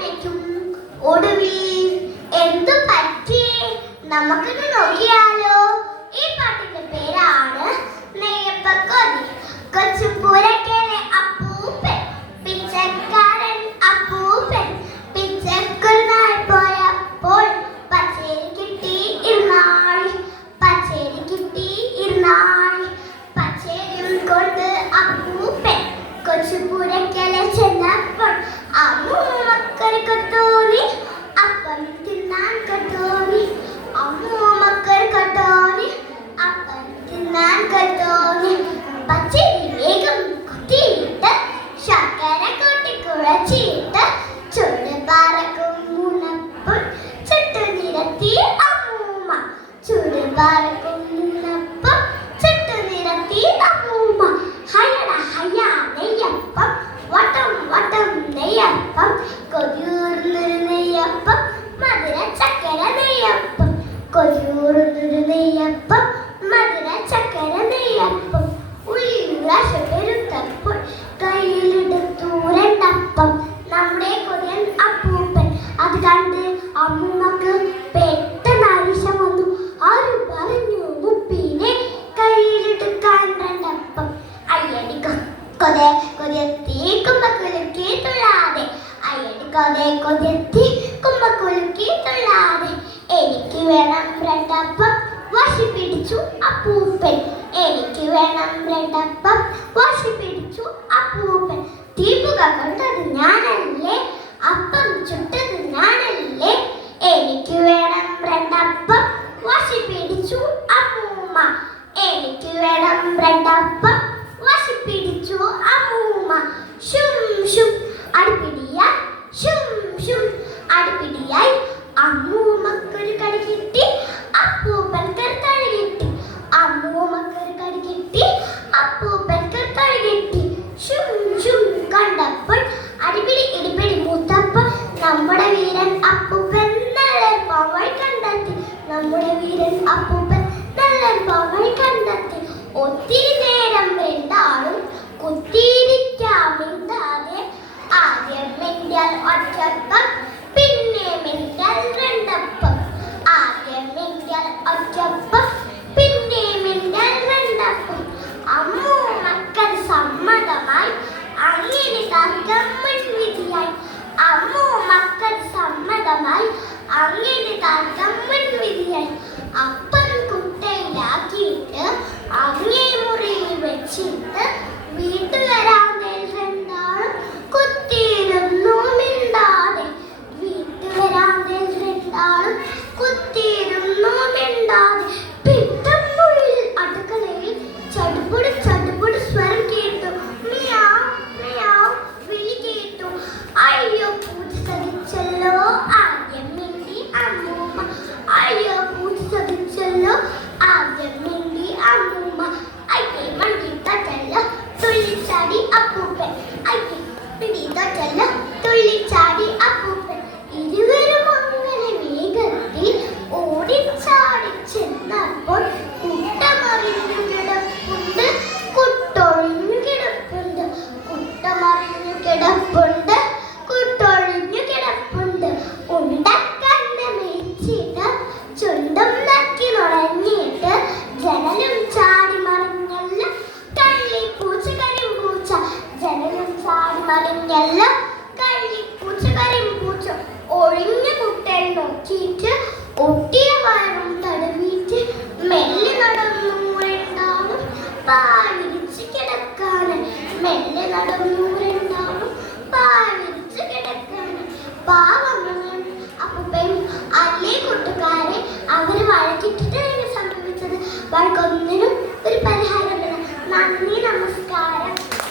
അമ്മൂമ്മയ്ക്കും ഒടുവിൽ എന്തു പറ്റി? നമുക്കിത് നോക്കിയാലോ. ഈ പാട്ടിന്റെ പേരാണ് നെയ്യപ്പക്കൊതി. കൊച്ചുപുരക്കലെ അപ്പൂപ്പൻ, പിച്ചക്കാരൻ അപ്പൂപ്പൻ, പിച്ചക്കൊരുനാൾ പോയപ്പോൾ പച്ചരി കിട്ടി ഇരുന്നാഴി, പച്ചരി കിട്ടി ഇരുന്നാഴി. പച്ചരിയും കൊണ്ട് അപ്പൂപ്പൻ കൊച്ചുപുരക്കലെ ചെന്നപ്പോൾ അമ്മൂമ്മക്കർക്ക് തോന്നി അപ്പം തിന്നാൻ തോന്നി. അമ്മൂമ്മക്കർക്ക് തോന്നി അപ്പം തിന്നാൻ തോന്നി. പച്ചരി വേഗം കുത്തിയിട്ട് ശർക്കര കൂട്ടി കുഴച്ചിട്ട് ചുണ്ട് പറക്കും മുണപ്പോൾ ചുട്ടു നിരത്തി അമ്മൂമ്മ. ചുണ്ട് പറക്കും മുണപ്പം ചുട്ടു നിരത്തി അമ്മൂമ്മ. ഹയട ഹയ നെയ്യപ്പം, വട്ടം വട്ടം നെയ്യപ്പം, കൊതിയൂർന്നൊരു നെയ്യപ്പം, മധുര ചക്കര നെയ്യപ്പം, കൊതിയൂർന്നൊരു നെയ്യപ്പം, മധുര ചക്കര നെയ്യപ്പം. ഉള്ളിയുള്ള പെരുത്തപ്പോൾ കയ്യിലെടുത്തു രണ്ടപ്പം. നമ്മുടെ കൊതിയൻ അപ്പൂപ്പൻ അത് കണ്ട് അമ്മൂമ്മക്ക് പെട്ടെന്ന് ആവശ്യം വന്നു. ആര് പറഞ്ഞു മുപ്പീനെ കയ്യിലെടുക്കാൻ രണ്ടപ്പം? അയ്യടി കൊതേ കൊതിയെത്തി കുമ്പക്കുലുക്കി തുള്ളാതെ, അയ്യടി കൊതേ കൊതിയെത്തി കുമ്പക്കുലുക്കി തുള്ളാതെ. എനിക്ക് വേണം രണ്ടപ്പം വാശി പിടിച്ചു അപ്പൂപ്പൻ, എനിക്ക് വേണം രണ്ടപ്പം വാശി പിടിച്ചു അപ്പൂപ്പൻ. തീപുക കൊണ്ടത് ഞാനല്ലേ, അപ്പം ചുട്ടത് ഞാനല്ലേ, എനിക്ക് വേണം രണ്ടപ്പം വാശി പിടിച്ചു അമ്മൂമ്മ, എനിക്ക് വേണം രണ്ടപ്പം വാശി പിടിച്ചു അമ്മൂമ്മ. ശും ശും അടുപ്പിടിയായി, ശും ശും അടുപ്പിടിയായി. അമ്മൂമ്മക്കൊരു കടി കിട്ടി, അപ്പൂപ്പൻക്കൊരു തഴി കിട്ടി. അമ്മൂമ്മക്കൊരു കടി കിട്ടി, അപ്പൂപ്പൻക്കൊരു തഴി കിട്ടി. ശും ശും കണ്ടപ്പോൾ അടിപിടി ഇടിപിടി മൂത്തപ്പോൾ നമ്മുടെ വീരൻ അപ്പൂപ്പൻ നല്ലൊരു പാവഴി കണ്ടെത്തി. നമ്മുടെ വീരൻ അപ്പൂപ്പൻ നല്ലൊരു പാവഴി കണ്ടെത്തി. ഒത്തിരി നേരം രണ്ടാളും കുത്തിയിരിക്കാൻ മിണ്ടാതെ ആദ്യം മിണ്ടാൽ ഒറ്റപ്പം, പിന്നെ മിണ്ടാൽ രണ്ടപ്പം. ആദ്യം മിണ്ടാൽ ഒറ്റപ്പം, പിന്നെ മിണ്ടാൽ രണ്ടപ്പം. അമ്മൂമ്മക്കത് സമ്മതമായി, അങ്ങനെ തർക്കം മുൻവിധിയായി. അമ്മൂമ്മക്കത് സമ്മതമായി, അങ്ങനെ തർക്കം മുൻവിധിയായി. അപ്പം കുട്ടയിലാക്കിയിട്ട് അങ്ങേ മുറിയിൽ വെച്ചിട്ട് വീട്ടുവരാന്തയിൽ രണ്ടാളും കുത്തിയിരുന്നു മിണ്ടാതെ. വീട്ടുവരാന്തയിൽ രണ്ടാളും കുത്തിയിരുന്നു മിണ്ടാതെ. പെട്ടെന്നുള്ളിൽ അടുക്കളയിൽ ചടുപുട് ചടുപുട് സ്വരം കേട്ടു. മിയാവ് മിയാവ് വിളി കേട്ടു. അയ്യോ പൂച്ച ചതിച്ചല്ലോ, ആദ്യം മിണ്ടി അമ്മൂമ്മ. അയ്യോ പൂച്ച ചതിച്ചല്ലോ, ആദ്യം മിണ്ടി അമ്മൂമ്മ. അയ്യേ മണ്ടി തട്ടല്ലോ, തുള്ളിച്ചാടി അപ്പൂപ്പൻ. അയ്യേ പിടി തട്ടല്ലോ, തുള്ളിച്ചാടി അപ്പൂപ്പൻ. ഇരുവരും അങ്ങനെ വേഗത്തിൽ ഓടിച്ചാടി ചെന്നപ്പോൾ കുട്ടമറിഞ്ഞു കിടപ്പുണ്ട്, കുട്ടൊഴിഞ്ഞു കിടപ്പുണ്ട്, കുട്ടമറിഞ്ഞു കിടപ്പുണ്ട്, കുട്ടൊഴിഞ്ഞു കിടപ്പുണ്ട്. ഉണ്ടക്കണ്ണ മേച്ചിട്ട് ചുണ്ടും നക്കി നുഴഞ്ഞിട്ട് ജനലും ചാടി മറിഞ്ഞല്ല കള്ളിപ്പൂച്ച കരിമ്പൂച്ച. ജനലും ചാടി മറിഞ്ഞല്ല കള്ളിപ്പൂച്ച കരിമ്പൂച്ച. ഒഴിഞ്ഞ കുട്ടൻ നോക്കിയിട്ട് ഒട്ടിയ വയറും തടവിയിട്ട് മെല്ലെ നടന്നു രണ്ടാളും പാവിരിച്ച് കിടക്കാണ്. മെല്ലെ നടന്നു രണ്ടാളും പാവിരിച്ച് കിടക്കാണ്. പാവങ്ങളും അപ്പൂപ്പൻ അല്ലേ കൂട്ടുകാരെ, അവര് വഴക്കിട്ടിട്ട് സംഭവിച്ചത്. വഴക്കൊന്നിനും ഒരു പരിഹാരമില്ല. നന്ദി, നമസ്കാരം.